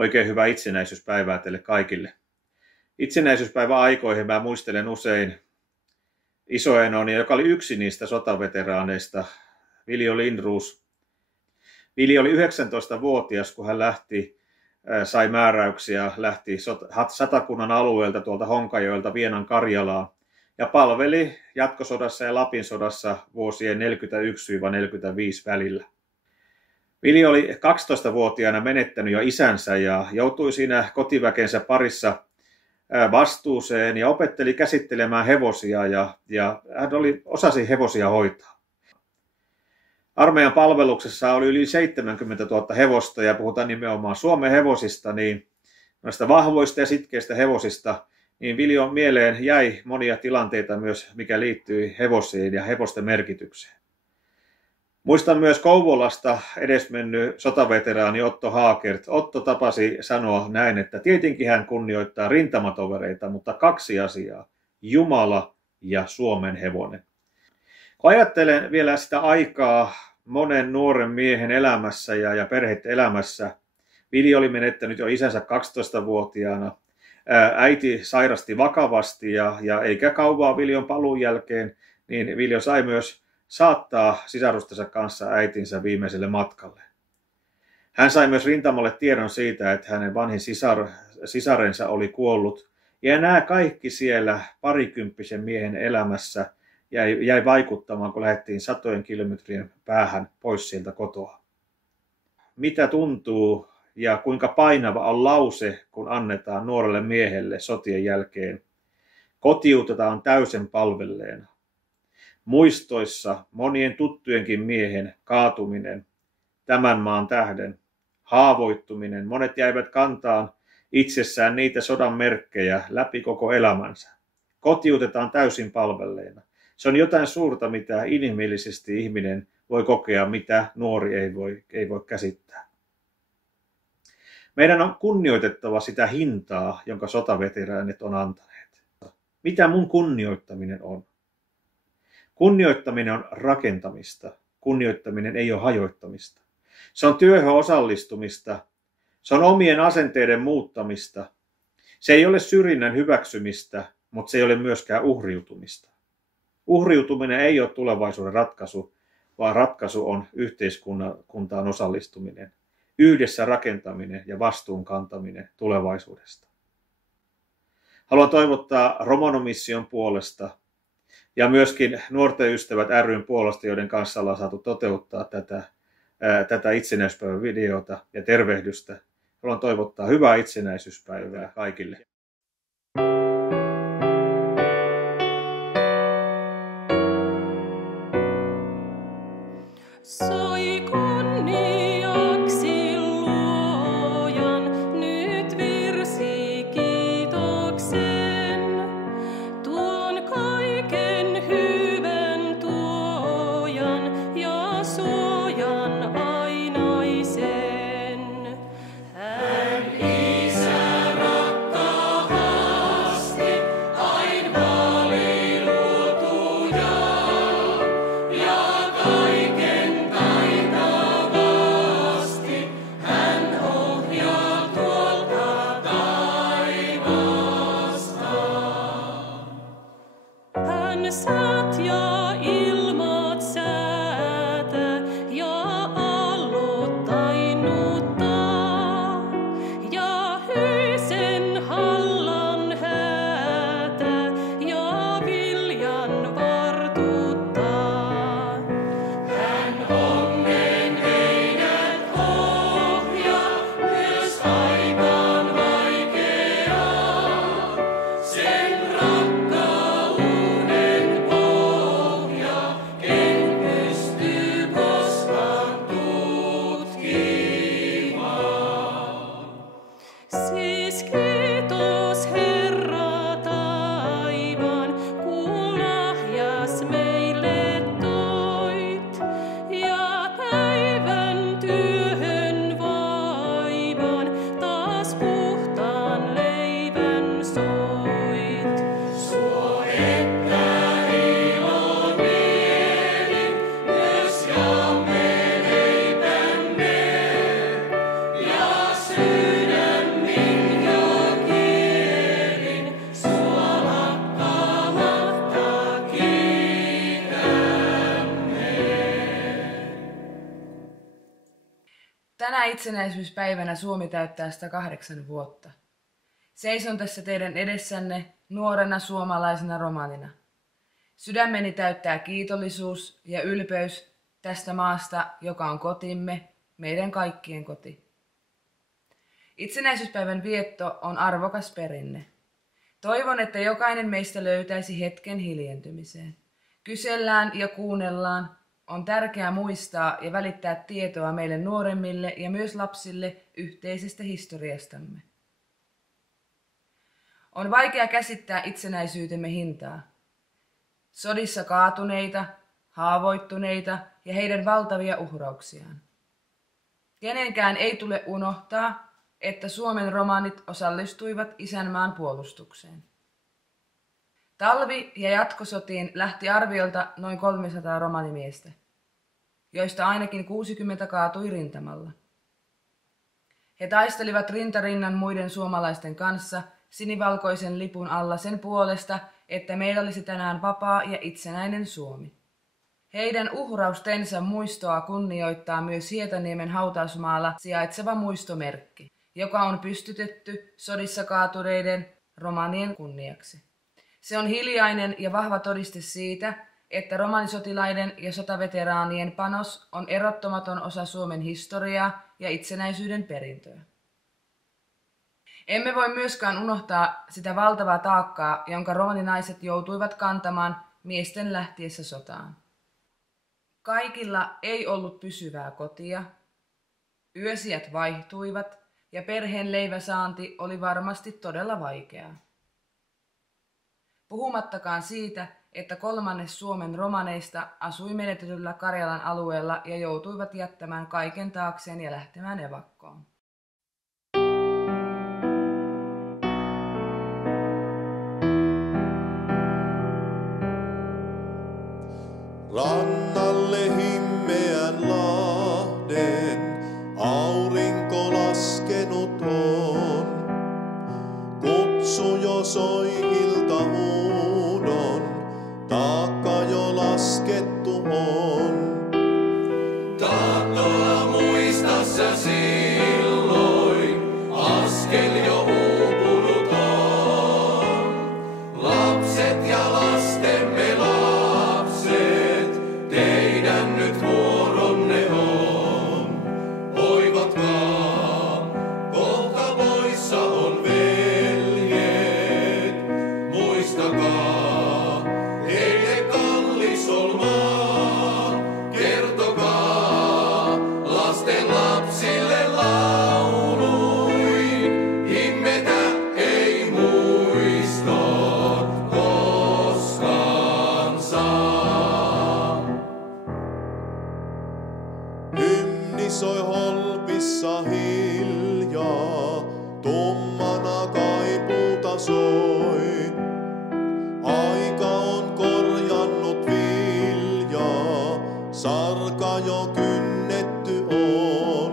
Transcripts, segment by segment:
Oikein hyvää itsenäisyyspäivää teille kaikille. Itsenäisyyspäivän aikoihin mä muistelen usein isoenoni, joka oli yksi niistä sotaveteraaneista, Viljo Lindroos. Viljo oli 19-vuotias, kun hän sai määräyksiä, lähti Satakunnan alueelta tuolta Honkajoelta Vienan Karjalaan ja palveli jatkosodassa ja Lapin sodassa vuosien 1941-1945 välillä. Viljo oli 12-vuotiaana menettänyt jo isänsä ja joutui siinä kotiväkensä parissa vastuuseen ja opetteli käsittelemään hevosia ja hän osasi hevosia hoitaa. Armeijan palveluksessa oli yli 70 000 hevosta ja puhutaan nimenomaan Suomen hevosista, niin noista vahvoista ja sitkeistä hevosista, niin Viljon mieleen jäi monia tilanteita myös, mikä liittyi hevosiin ja hevosten merkitykseen. Muistan myös Kouvolasta edesmennyt sotaveteraani Otto Haakert. Otto tapasi sanoa näin, että tietenkin hän kunnioittaa rintamatovereita, mutta kaksi asiaa, Jumala ja Suomen hevonen. Kun ajattelen vielä sitä aikaa monen nuoren miehen elämässä ja perheiden elämässä, Viljo oli menettänyt jo isänsä 12-vuotiaana. Äiti sairasti vakavasti ja eikä kauaa Viljon paluun jälkeen, niin Viljo sai myös saattaa sisarustensa kanssa äitinsä viimeiselle matkalle. Hän sai myös rintamalle tiedon siitä, että hänen vanhin sisarensa oli kuollut. Ja nämä kaikki siellä parikymppisen miehen elämässä jäi vaikuttamaan, kun lähdettiin satojen kilometrien päähän pois sieltä kotoa. Mitä tuntuu ja kuinka painava on lause, kun annetaan nuorelle miehelle sotien jälkeen? Kotiutetaan täysin palvelleena. Muistoissa monien tuttujenkin miehen kaatuminen tämän maan tähden, haavoittuminen. Monet jäivät kantaan itsessään niitä sodan merkkejä läpi koko elämänsä. Kotiutetaan täysin palvelleena. Se on jotain suurta, mitä inhimillisesti ihminen voi kokea, mitä nuori ei voi käsittää. Meidän on kunnioitettava sitä hintaa, jonka sotaveteraanit on antaneet. Mitä mun kunnioittaminen on? Kunnioittaminen on rakentamista. Kunnioittaminen ei ole hajoittamista. Se on työhön osallistumista. Se on omien asenteiden muuttamista. Se ei ole syrjinnän hyväksymistä, mutta se ei ole myöskään uhriutumista. Uhriutuminen ei ole tulevaisuuden ratkaisu, vaan ratkaisu on yhteiskuntaan osallistuminen. Yhdessä rakentaminen ja vastuun kantaminen tulevaisuudesta. Haluan toivottaa Romano Mission puolesta ja myöskin Nuorten ystävät ry:n puolesta, joiden kanssa ollaan saatu toteuttaa tätä itsenäisyyspäivän videota ja tervehdystä. Haluan toivottaa hyvää itsenäisyyspäivää kaikille. Kaiken Tänä itsenäisyyspäivänä Suomi täyttää 108 vuotta. Seison tässä teidän edessänne nuorena suomalaisena romanina. Sydämeni täyttää kiitollisuus ja ylpeys tästä maasta, joka on kotimme, meidän kaikkien koti. Itsenäisyyspäivän vietto on arvokas perinne. Toivon, että jokainen meistä löytäisi hetken hiljentymiseen. Kysellään ja kuunnellaan. On tärkeää muistaa ja välittää tietoa meille nuoremmille ja myös lapsille yhteisestä historiastamme. On vaikea käsittää itsenäisyytemme hintaa. Sodissa kaatuneita, haavoittuneita ja heidän valtavia uhrauksiaan. Kenenkään ei tule unohtaa, että Suomen romanit osallistuivat isänmaan puolustukseen. Talvi- ja jatkosotiin lähti arviolta noin 300 romanimiestä, joista ainakin 60 kaatui rintamalla. He taistelivat rintarinnan muiden suomalaisten kanssa sinivalkoisen lipun alla sen puolesta, että meillä olisi tänään vapaa ja itsenäinen Suomi. Heidän uhraustensa muistoa kunnioittaa myös Hietaniemen hautausmaalla sijaitseva muistomerkki, joka on pystytetty sodissa kaatuneiden romanien kunniaksi. Se on hiljainen ja vahva todiste siitä, että romanisotilaiden ja sotaveteraanien panos on erottamaton osa Suomen historiaa ja itsenäisyyden perintöä. Emme voi myöskään unohtaa sitä valtavaa taakkaa, jonka romaninaiset joutuivat kantamaan miesten lähtiessä sotaan. Kaikilla ei ollut pysyvää kotia, yösijät vaihtuivat ja perheen leiväsaanti oli varmasti todella vaikeaa. Puhumattakaan siitä, että 1/3 Suomen romaneista asui menetetyllä Karjalan alueella ja joutuivat jättämään kaiken taakseen ja lähtemään evakkoon. Rannalle himmeän lahden aurinko laskenut on. Kutsu jo soi iltahuudon, taakka jo laskettu on. Tahtoa muista sä silloin, askel jo uupunut on. Lapset ja lastemme lapset, teidän nyt vuoronne on. Oivatkaa, kohta poissa on veljet. Muistakaa, heille kallis on maa. Kertokaa lasten lapsille lauluin. Himmetä ei muistot koskaan saa. Hymni soi holpissa hiljaa, tummana kaipuuta soi. Aika on korjannut viljaa, sarka jo kynnetty on.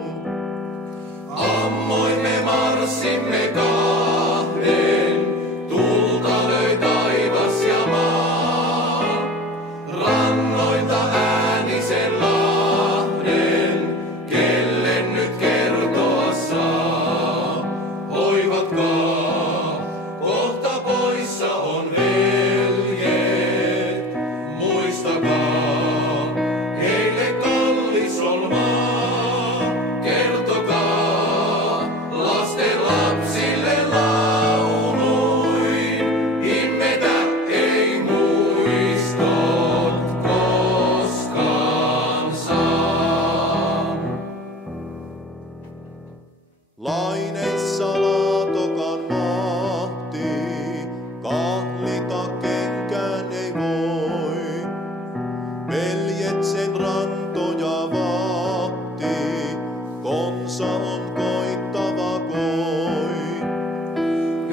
Ammoin me marssimme kahden, tulta löi taivas ja maa. Rannoilta äänisen lahden, kelle nyt kertoa saa. Oivatkaa, kohta poissa on veljet. Muistakaa, heille kallis on maa. Kertokaa lasten lapsille lauluin. Himmetä ei muistot koskaan saa. Laineissa laatokan mahti, kahlita kenkään ei voi. Veljet sen rantoja vahti, konsa on koittava koi.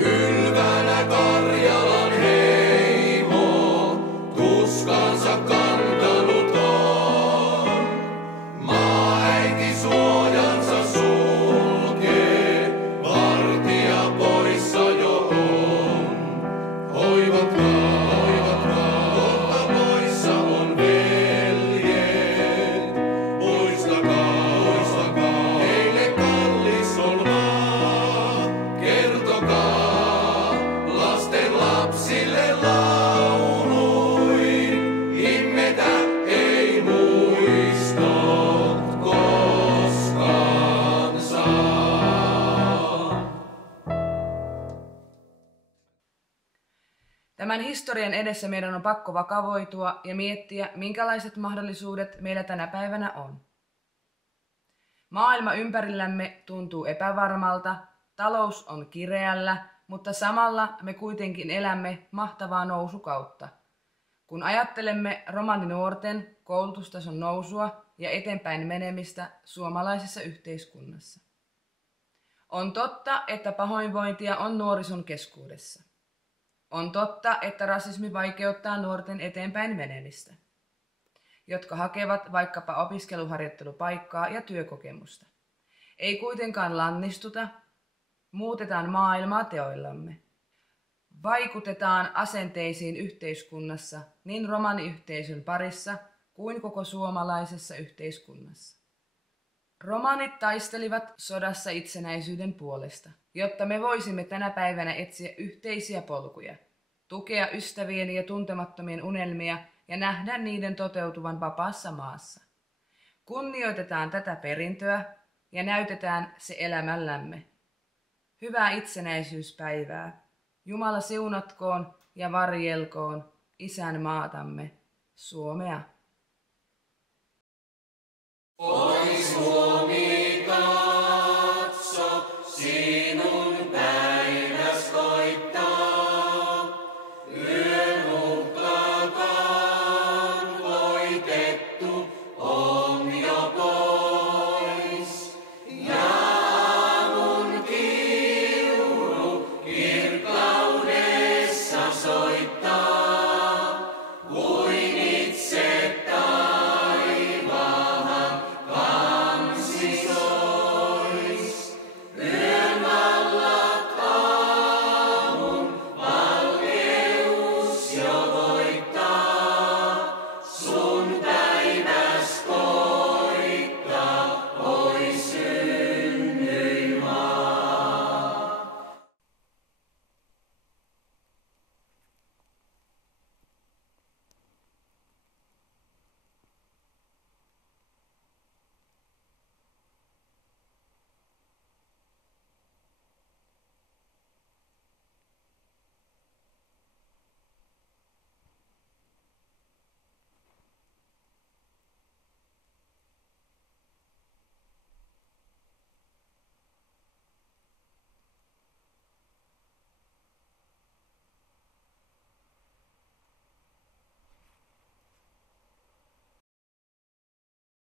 Ylvänä Karjalan heimo, tuskansa kantanut on. Maaäiti suojansa sulkee, vartija poissa jo on. Hoivatkaa, kohta poissa on veljet. Muistakaa, heille Tämän historian edessä meidän on pakko vakavoitua ja miettiä, minkälaiset mahdollisuudet meillä tänä päivänä on. Maailma ympärillämme tuntuu epävarmalta, talous on kireällä, mutta samalla me kuitenkin elämme mahtavaa nousukautta. Kun ajattelemme romaninuorten koulutustason nousua ja eteenpäin menemistä suomalaisessa yhteiskunnassa. On totta, että pahoinvointia on nuorison keskuudessa. On totta, että rasismi vaikeuttaa nuorten eteenpäin menemistä, jotka hakevat vaikkapa opiskeluharjoittelupaikkaa ja työkokemusta. Ei kuitenkaan lannistuta, muutetaan maailmaa teoillamme. Vaikutetaan asenteisiin yhteiskunnassa, niin romaniyhteisön parissa kuin koko suomalaisessa yhteiskunnassa. Romanit taistelivat sodassa itsenäisyyden puolesta, jotta me voisimme tänä päivänä etsiä yhteisiä polkuja, tukea ystävien ja tuntemattomien unelmia ja nähdä niiden toteutuvan vapaassa maassa. Kunnioitetaan tätä perintöä ja näytetään se elämällämme. Hyvää itsenäisyyspäivää. Jumala siunatkoon ja varjelkoon isän maatamme, Suomea. Oi Suomi!